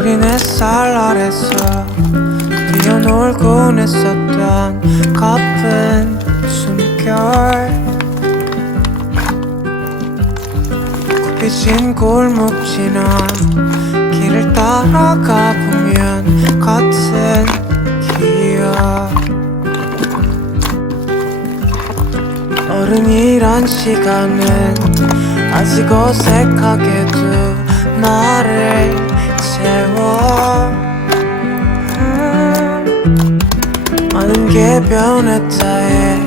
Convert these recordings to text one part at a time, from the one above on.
어린 햇살 아래서 뛰어놀곤 했었던 가쁜 숨결. 굽이진 골목 지나 길을 따라가 보면 같은 기억. 어른이란 시간은 아직 어색하게도 나를 채 게 변했다 해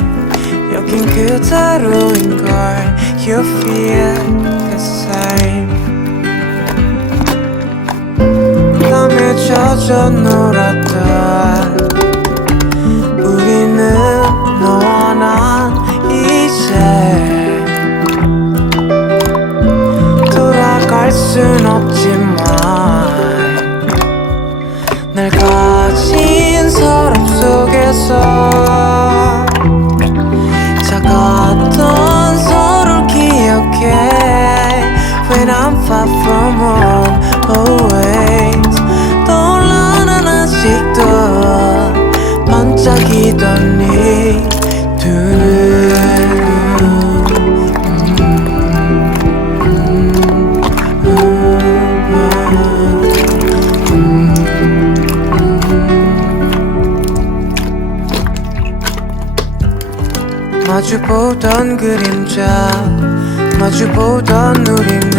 여긴 그대로인걸 You feel the same. 땀에 젖어 놀았던 from home always. 떠올라 난 아직도 반짝이던 네두 마주보던 그림자 마주보던 우리는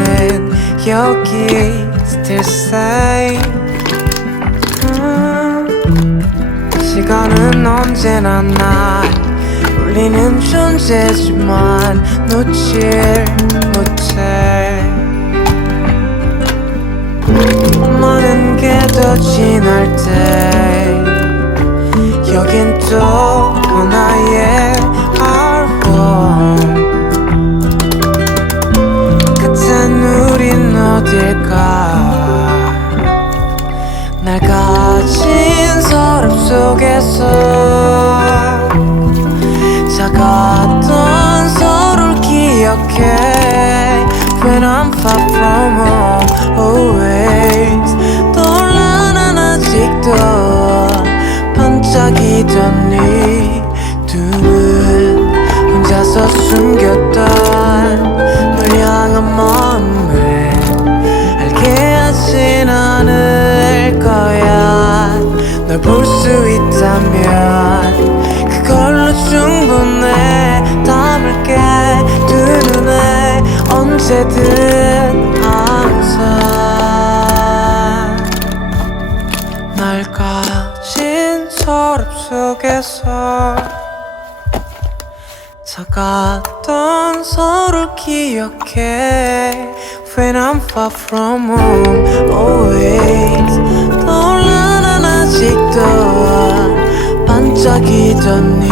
여기 still same 음, 시간은 언제나 날 울리는 존재지만 놓질 못해 많은 게더 지날 때 여긴 또 기억해 When I'm far from home always. 떠올라 난 아직도 반짝이던 네두 눈 혼자서 숨겼던 널 향한 마음을 알게 하진 않을 거야. 널 볼 수 있다면 날 가진 서랍 속에서 작았던 서로를 기억해. When I'm far from home always. 떠올라 난 아직도 반짝이던